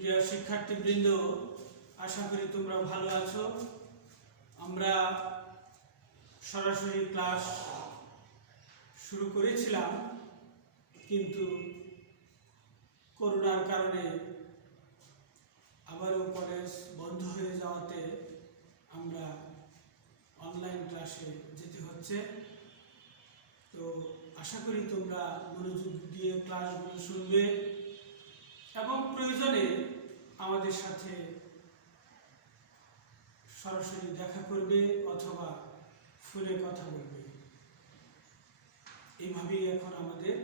প্রিয় শিক্ষার্থীবৃন্দ, আশা করি তোমরা ভালো আছো। আমরা সরাসরি ক্লাস শুরু করেছিলাম, কিন্তু করোনার কারণে আবারও কলেজ বন্ধ হয়ে যাওয়াতে আমরা অনলাইন ক্লাসে যেতে হচ্ছে। তো আশা করি তোমরা মনোযোগ দিয়ে ক্লাসগুলো শুনবে এবং প্রয়োজনে আমাদের সাথে সরাসরি দেখা করবে অথবা ফোনে কথা বলবে। এইভাবেই এখন আমাদের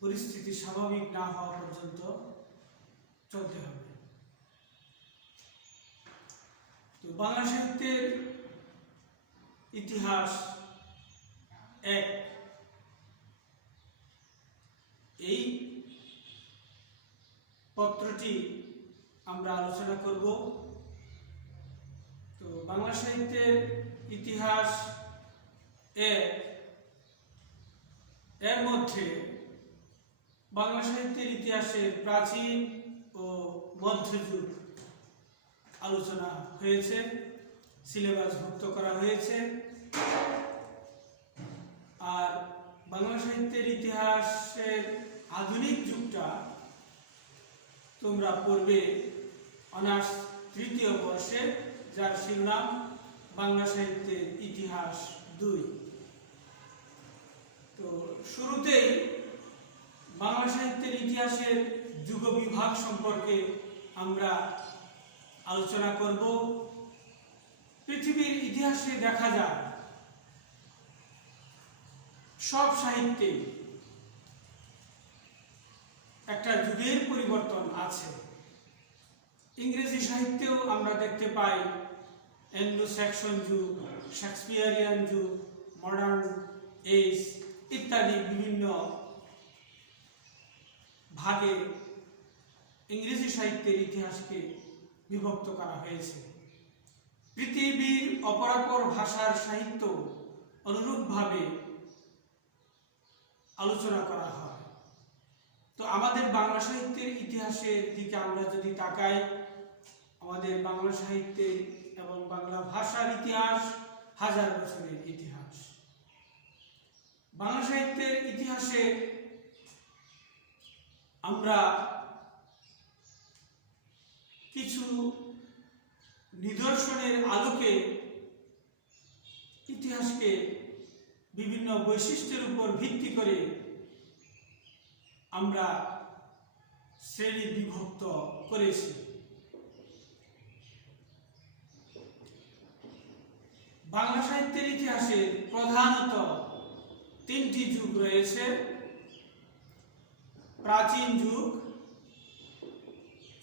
পরিস্থিতি স্বাভাবিক না হওয়া পর্যন্ত চলতে হবে। তো বাংলা সাহিত্যের ইতিহাস এক, এই পত্রটি আমরা আলোচনা করব। তো বাংলা সাহিত্যের ইতিহাস এর মধ্যে বাংলা সাহিত্যের ইতিহাসের প্রাচীন ও মধ্যযুগ আলোচনা হয়েছে, সিলেবাসভুক্ত করা হয়েছে। আর বাংলা সাহিত্যের ইতিহাসের আধুনিক যুগটা তোমরা পড়বে অনার্স তৃতীয় বর্ষে, যার শিরোনাম বাংলা সাহিত্যের ইতিহাস 2। তো শুরুতেই বাংলা সাহিত্যের ইতিহাসের যুগ বিভাগ সম্পর্কে আমরা আলোচনা করব। পৃথিবীর ইতিহাসে দেখা যায় সব সাহিত্যে একটা যুগের পরিবর্তন আছে। ইংরেজি সাহিত্যেও আমরা দেখতে পাই অ্যাংলো স্যাক্সন যুগ, শেক্সপিয়ারিয়ান যুগ, মডার্ন এজ ইত্যাদি বিভিন্ন ভাগে ইংরেজি সাহিত্যের ইতিহাসকে বিভক্ত করা হয়েছে। পৃথিবীর অপরাপর ভাষার সাহিত্য অনুরূপভাবে আলোচনা করা হয়। তো আমাদের বাংলা সাহিত্যের ইতিহাসের দিকে আমরা যদি তাকাই, আমাদের বাংলা সাহিত্যের এবং বাংলা ভাষার ইতিহাস হাজার বছরের ইতিহাস। বাংলা সাহিত্যের ইতিহাসে আমরা কিছু নিদর্শনের আলোকে ইতিহাসকে বিভিন্ন বৈশিষ্ট্যের উপর ভিত্তি করে আমরা শ্রেণী বিভক্ত করেছি। বাংলা সাহিত্যের ইতিহাসে প্রধানত 3টি যুগ রয়েছে। প্রাচীন যুগ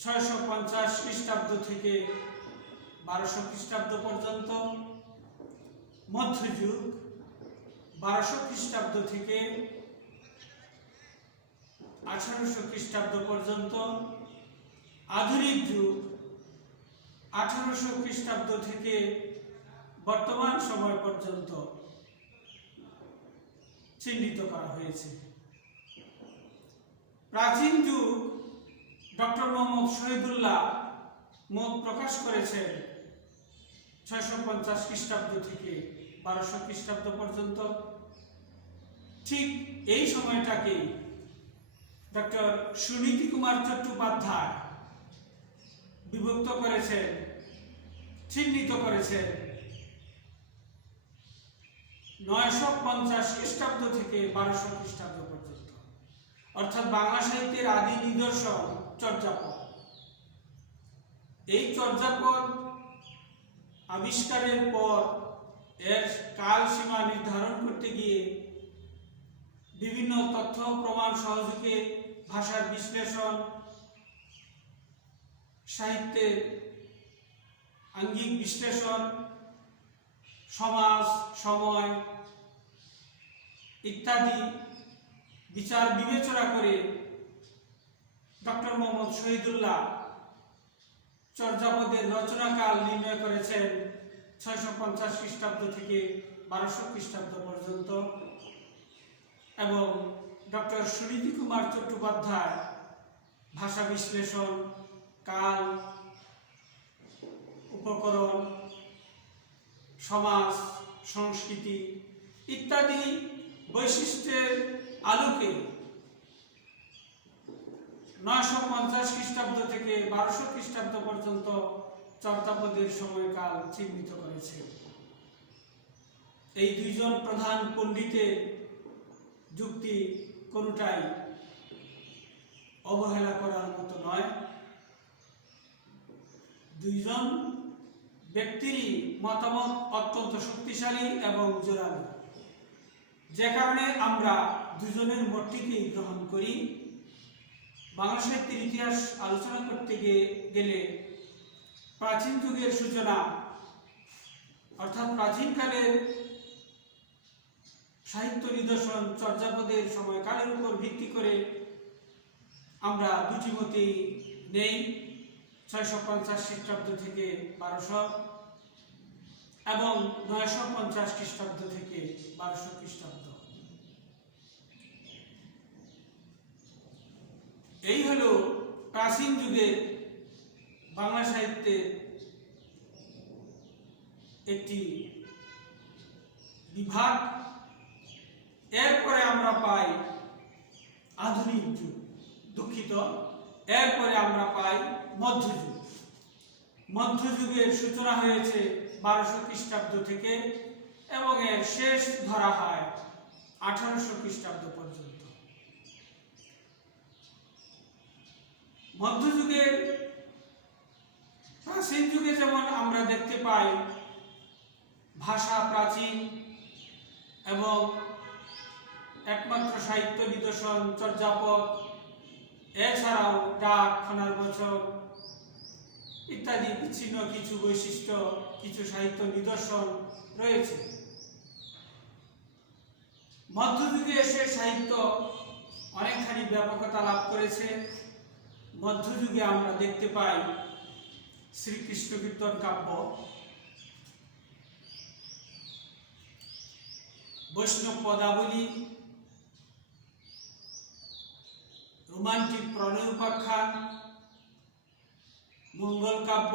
650 খ্রিস্টাব্দ থেকে 1200 খ্রিস্টাব্দ পর্যন্ত, মধ্যযুগ 1200 খ্রিস্টাব্দ থেকে 1800 খ্রিস্টাব্দ পর্যন্ত, আধুনিক যুগ 1800 খ্রিস্টাব্দ থেকে বর্তমান সময় পর্যন্ত চিহ্নিত করা হয়েছে। প্রাচীন যুগ ডক্টর মোহাম্মদ শহীদুল্লাহ মত প্রকাশ করেছেন 650 খ্রিস্টাব্দ থেকে 1200 খ্রিস্টাব্দ পর্যন্ত। ঠিক এই সময়টাকে ডক্টর সুনীতি কুমার চট্টোপাধ্যায় বিভক্ত করেছেন, চিহ্নিত করেছেন 950 খ্রিস্টাব্দ থেকে 1200 খ্রিস্টাব্দ পর্যন্ত। অর্থাৎ বাংলা সাহিত্যের আদি নিদর্শন চর্যাপদ। এই চর্যাপদ আবিষ্কারের পর এর কালসীমা নির্ধারণ করতে গিয়ে বিভিন্ন তথ্য প্রমাণ সহযোগে ভাষার বিশ্লেষণ, সাহিত্যের আঙ্গিক বিশ্লেষণ, সমাজ, সময় ইত্যাদি বিচার বিবেচনা করে ডক্টর মোহাম্মদ শহীদুল্লাহ চর্যাপদের রচনাকাল নির্ণয় করেছেন 650 খ্রিস্টাব্দ থেকে 1200 খ্রিস্টাব্দ পর্যন্ত এবং ডক্টর সুনীতি কুমার চট্টোপাধ্যায় ভাষা ভাষা বিশ্লেষণ, কাল, উপকরণ, সমাজ, সংস্কৃতি ইত্যাদি বৈশিষ্ট্যের আলোকে 950 খ্রিস্টাব্দ থেকে 1200 খ্রিস্টাব্দ পর্যন্ত চর্যাপদের সময়কাল চিহ্নিত করেছে। এই দুইজন প্রধান পণ্ডিতের যুক্তি কোনটাই অবহেলা করার মতো নয়। দুইজন ব্যক্তিরই মতামত অত্যন্ত শক্তিশালী এবং জোরালো, যে কারণে আমরা দুজনের মতটিকেই গ্রহণ করি। বাংলা সাহিত্যের ইতিহাস আলোচনা করতে গেলে প্রাচীন যুগের সূচনা অর্থাৎ প্রাচীনকালের সাহিত্য নিদর্শন চর্যাপদের সময়কালের উপর ভিত্তি করে আমরা দুটি মতেই নেই, 650 খ্রিস্টাব্দ থেকে 1200 এবং 950 খ্রিস্টাব্দ থেকে 1200 খ্রিস্টাব্দ। এই হলো প্রাচীন যুগের বাংলা সাহিত্যের একটি বিভাগ। এরপরে আমরা পাই আধুনিক যুগ, দুঃখিত, এরপরে আমরা পাই মধ্যযুগ। মধ্যযুগের সূচনা হয়েছে 1200 খ্রিস্টাব্দ থেকে এবং এর শেষ ধরা হয় 1800 খ্রিস্টাব্দ পর্যন্ত। মধ্যযুগের প্রাচীন যুগে যেমন আমরা দেখতে পাই ভাষা প্রাচীন এবং একমাত্র সাহিত্য নিদর্শন চর্যাপদ, এছাড়াও ডাক, খানার বছর ইত্যাদি বিচ্ছিন্ন কিছু বৈশিষ্ট্য, কিছু সাহিত্য নিদর্শন রয়েছে। মধ্যযুগে এসে সাহিত্য অনেকখানি ব্যাপকতা লাভ করেছে। মধ্যযুগে আমরা দেখতে পাই শ্রীকৃষ্ণ কীর্তন কাব্য, বৈষ্ণব পদাবলী, রোমান্টিক প্রণয় উপাখ্যান, মঙ্গল কাব্য,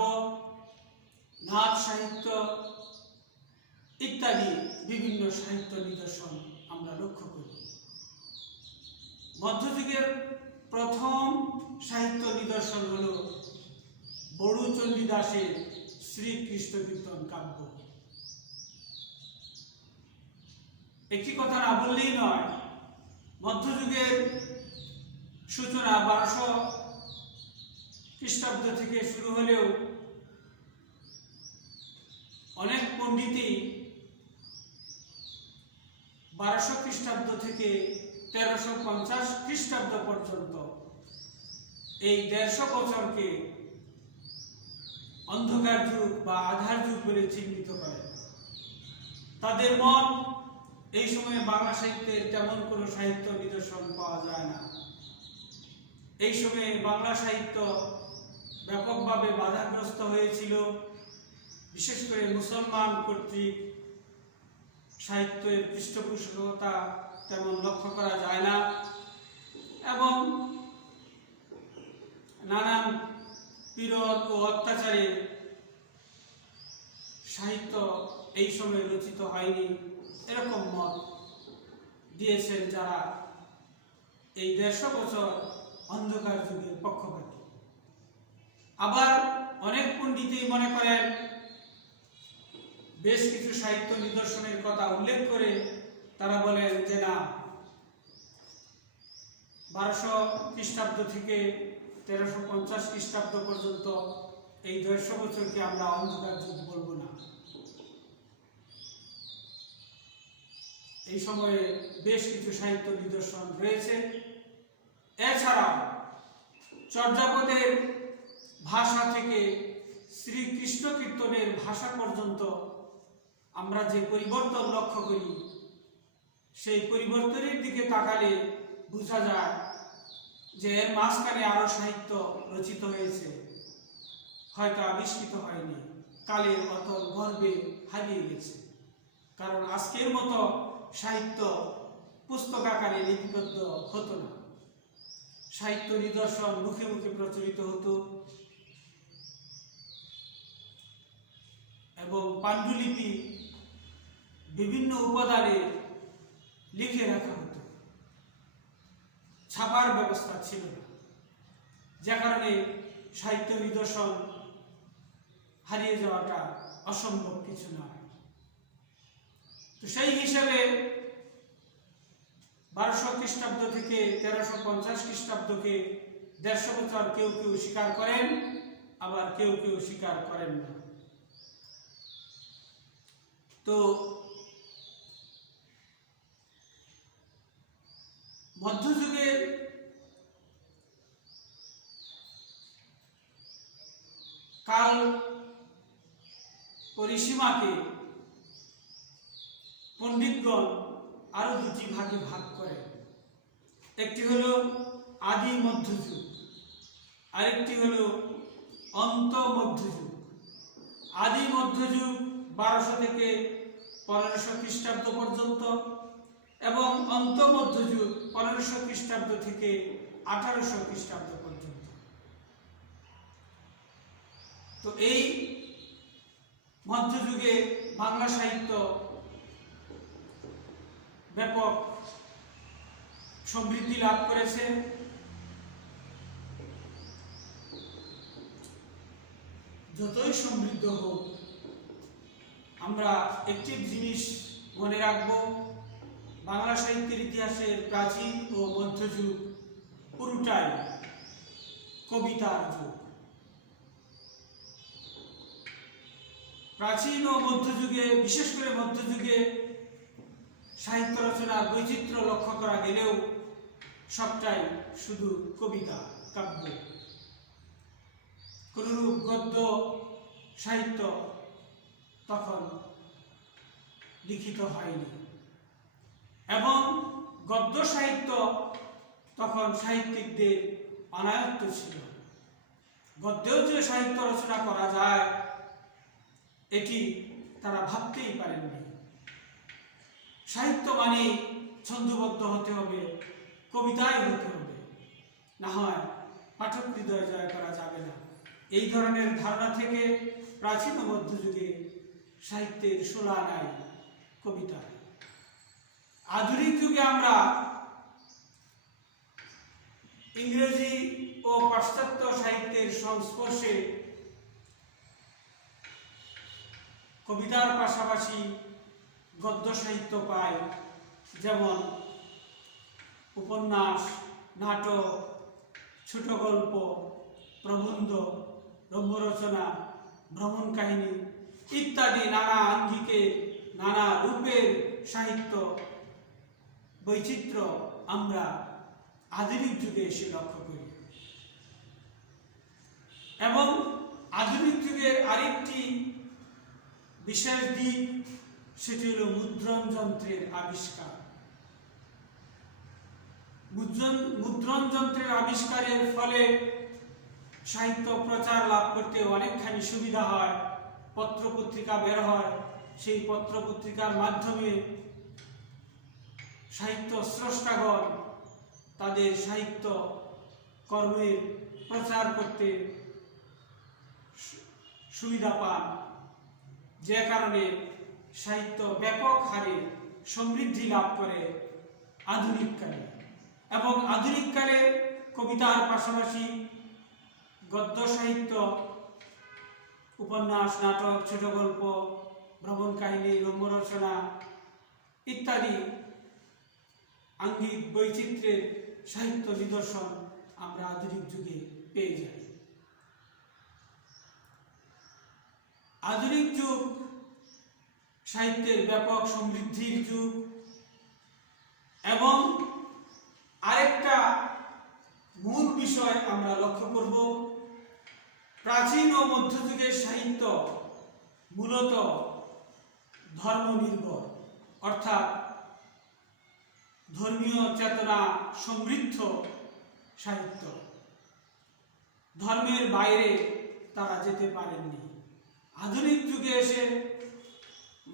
নাট সাহিত্য ইত্যাদি বিভিন্ন সাহিত্য নিদর্শন আমরা লক্ষ্য করি। মধ্যযুগের প্রথম সাহিত্য নিদর্শন হল বড়ু চণ্ডীদাসের শ্রীকৃষ্ণ কীর্তন কাব্য। একটি কথা না বললেই নয়, মধ্যযুগের সূচনা 1200 খ্রিস্টাব্দ থেকে শুরু হলেও অনেক পণ্ডিতই 1200 খ্রিস্টাব্দ থেকে 1350 খ্রিস্টাব্দ পর্যন্ত এই 150 বছরকে অন্ধকার যুগ বা আধার যুগ বলে চিহ্নিত করে। তাদের মত, এই সময়ে বাংলা সাহিত্যের তেমন কোনো সাহিত্য নিদর্শন পাওয়া যায় না। এই সময়ে বাংলা সাহিত্য ব্যাপকভাবে বাধাগ্রস্ত হয়েছিল, বিশেষ করে মুসলমান কর্তৃক সাহিত্যের পৃষ্ঠপোষকতা তেমন লক্ষ্য করা যায় না এবং নানান পীড়ন ও অত্যাচারে সাহিত্য এই সময়ে রচিত হয়নি, এরকম মত দিয়েছেন যারা এই 150 বছর অন্ধকার যুগের পক্ষপাতী। আবার অনেক পণ্ডিতই মনে করেন, বেশ কিছু সাহিত্য নিদর্শনের কথা উল্লেখ করে তারা বলেন যে না, 1200 খ্রিস্টাব্দ থেকে 1350 খ্রিস্টাব্দ পর্যন্ত এই 150 বছরকে আমরা অন্ধকার যুগ বলবো না। এই সময়ে বেশ কিছু সাহিত্য নিদর্শন রয়েছে। এছাড়াও চর্যাপদের ভাষা থেকে শ্রীকৃষ্ণ কীর্তনের ভাষা পর্যন্ত আমরা যে পরিবর্তন লক্ষ্য করি, সেই পরিবর্তনের দিকে তাকালে বোঝা যায় যে এর মাঝখানে আরো সাহিত্য রচিত হয়েছে, হয়তো আবিষ্কৃত হয়নি, কালের অতল গর্ভে হারিয়ে গেছে। কারণ আজকের মতো সাহিত্য পুস্তক আকারে লিপিবদ্ধ হতো না। সাহিত্য নিদর্শন মুখে মুখে প্রচলিত হতো এবং পাণ্ডুলিপি বিভিন্ন উপাদানে লিখে রাখা হতো। ছাপার ব্যবস্থা ছিল না, যে কারণে সাহিত্য নিদর্শন হারিয়ে যাওয়াটা অসম্ভব কিছু নয়। তো সেই হিসাবে 1200 খ্রিস্টাব্দ থেকে 1350 খ্রিস্টাব্দকে 150 বছর কেউ কেউ স্বীকার করেন, আবার কেউ কেউ স্বীকার করেন না। তো মধ্যযুগের কাল পরিসীমাকে পণ্ডিতগণ আরো দুটি ভাগে ভাগ করে। একটি হলো আদি মধ্যযুগ, আরেকটি হলো অন্ত মধ্যযুগ। আদি মধ্যযুগ 1200 থেকে 1500 খ্রিস্টাব্দ পর্যন্ত এবং অন্ত মধ্যযুগ 1500 খ্রিস্টাব্দ থেকে 1800 খ্রিস্টাব্দ পর্যন্ত। তো এই মধ্যযুগে বাংলা সাহিত্য ব্যাপক সমৃদ্ধি লাভ করেছে। যতই সমৃদ্ধ হোক, আমরা একটি জিনিস মনে রাখব, বাংলা সাহিত্যের ইতিহাসের প্রাচীন ও মধ্যযুগ পুরোটাই কবিতার যুগ। প্রাচীন ও মধ্যযুগে, বিশেষ করে মধ্যযুগে সাহিত্য রচনার বৈচিত্র্য লক্ষ্য করা গেলেও সবটাই শুধু কবিতা, কাব্য। কোনরূপ গদ্য সাহিত্য তখন লিখিত হয়নি এবং গদ্য সাহিত্য তখন সাহিত্যিকদের অনায়ত্ত ছিল। গদ্যেও যে সাহিত্য রচনা করা যায় এটি তারা ভাবতেই পারেননি। সাহিত্য মানে ছন্দবদ্ধ হতে হবে, কবিতায় হতে হবে, না হয় পাঠক হৃদয় জয় করা যাবে না। এই ধরনের ধারণা থেকে প্রাচীন ও মধ্যযুগে সাহিত্যের শোলা নাই কবিতা। আধুনিক যুগে আমরা ইংরেজি ও পাশ্চাত্য সাহিত্যের সংস্পর্শে কবিতার পাশাপাশি গদ্য সাহিত্য পাই, যেমন উপন্যাস, নাটক, ছোট গল্প, প্রবন্ধ, রম্যরচনা, ভ্রমণ কাহিনী ইত্যাদি নানা আঙ্গিকে নানা রূপের সাহিত্য বৈচিত্র্য আমরা আধুনিক যুগে এসে লক্ষ্য করি। এবং আধুনিক যুগের আরেকটি বিশেষ দিক, সেটি হল মুদ্রণ যন্ত্রের আবিষ্কার। মুদ্রণ যন্ত্রের আবিষ্কারের ফলে সাহিত্য প্রচার লাভ করতে অনেকখানি সুবিধা হয়। পত্রপত্রিকা বের হয়, সেই পত্রপত্রিকার মাধ্যমে সাহিত্য স্রষ্টাগণ তাদের সাহিত্য কর্মের প্রচার করতে সুবিধা পান, যে কারণে সাহিত্য ব্যাপক হারে সমৃদ্ধি লাভ করে আধুনিককালে। এবং আধুনিককালে কবিতার পাশাপাশি গদ্য সাহিত্য, উপন্যাস, নাটক, ছোট গল্প, ভ্রমণ কাহিনী, রম্যরচনা ইত্যাদি আঙ্গিক বৈচিত্র্যের সাহিত্য নিদর্শন আমরা আধুনিক যুগে পেয়ে যাই। আধুনিক যুগ সাহিত্যের ব্যাপক সমৃদ্ধির যুগ। এবং আরেকটা মূল বিষয় আমরা লক্ষ্য করব, প্রাচীন ও মধ্যযুগের সাহিত্য মূলত ধর্মনির্ভর, অর্থাৎ ধর্মীয় চেতনা সমৃদ্ধ সাহিত্য। ধর্মের বাইরে তারা যেতে পারেননি। আধুনিক যুগে এসে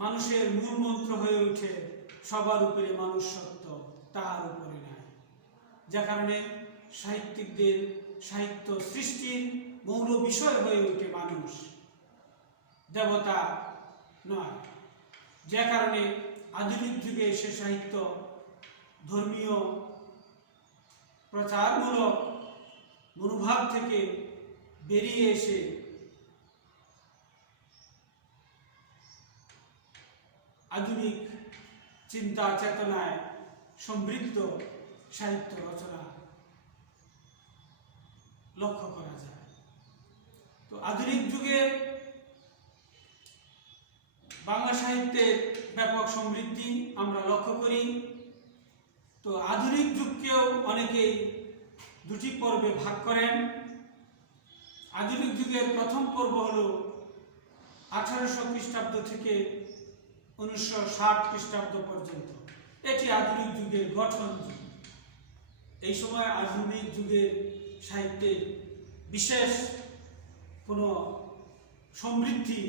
মানুষের মূল মন্ত্র হয়ে ওঠে সবার উপরে মানুষ সত্য, তার উপরে নাই, যে কারণে সাহিত্যিকদের সাহিত্য সৃষ্টির মৌল বিষয় হয়ে ওঠে মানুষ, দেবতা নয়। যে কারণে আধুনিক যুগে সে সাহিত্য ধর্মীয় প্রচারমূলক মনোভাব থেকে বেরিয়ে এসে আধুনিক চিন্তা চেতনায় সমৃদ্ধ সাহিত্য রচনা লক্ষ্য করা যায়। তো আধুনিক যুগে বাংলা সাহিত্যের ব্যাপক সমৃদ্ধি আমরা লক্ষ্য করি। তো আধুনিক যুগকেও অনেকেই দুটি পর্বে ভাগ করেন। আধুনিক যুগের প্রথম পর্ব হল 1800 খ্রিস্টাব্দ থেকে 1960 খ্রিস্টাব্দ পর্যন্ত। এটি আধুনিক যুগের গঠন যুগ। এই সময় আধুনিক যুগের সাহিত্যের বিশেষ কোনো সমৃদ্ধি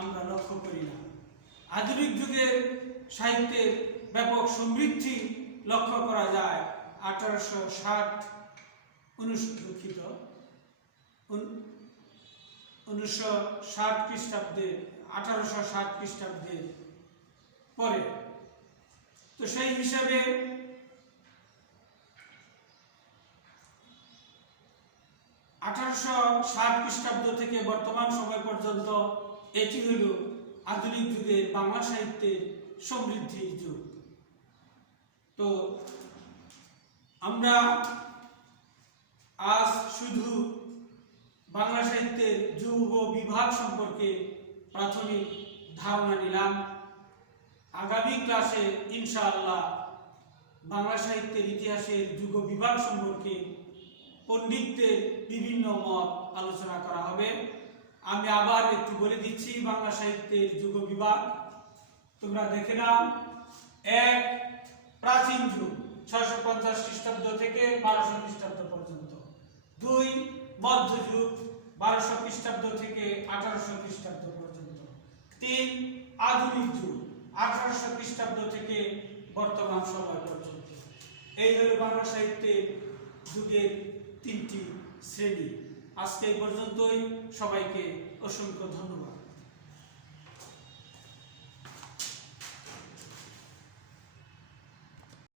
আমরা লক্ষ্য করি না। আধুনিক যুগের সাহিত্যের ব্যাপক সমৃদ্ধি লক্ষ্য করা যায় 1960 খ্রিস্টাব্দের 1860 খ্রিস্টাব্দের পরে। তো সেই হিসাবে খ্রিস্টাব্দ থেকে বর্তমান সময় পর্যন্ত এটি হল আধুনিক যুগের বাংলা সাহিত্যের সমৃদ্ধির যুগ। তো আমরা আজ শুধু বাংলা সাহিত্যের যুগ ও বিভাগ সম্পর্কে প্রাথমিক ধারণা নিলাম। আগামী ক্লাসে ইনশাআল্লাহ বাংলা সাহিত্যের ইতিহাসের যুগ বিভাগ সম্পর্কে পণ্ডিতদের বিভিন্ন মত আলোচনা করা হবে। আমি আবার একটু বলে দিচ্ছি বাংলা সাহিত্যের যুগ বিভাগ, তোমরা দেখে নাও। 1. প্রাচীন যুগ 650 খ্রিস্টাব্দ থেকে 1200 খ্রিস্টাব্দ পর্যন্ত। 2. মধ্যযুগ 1200 খ্রিস্টাব্দ থেকে 1800 খ্রিস্টাব্দ পর্যন্ত। 3. আধুনিক যুগ 1800 খ্রিস্টাব্দ থেকে বর্তমান সময় পর্যন্ত। এই হলো বাংলা সাহিত্যের যুগের 3টি শ্রেণী। আজকে এই পর্যন্তই। সবাইকে অসংখ্য ধন্যবাদ।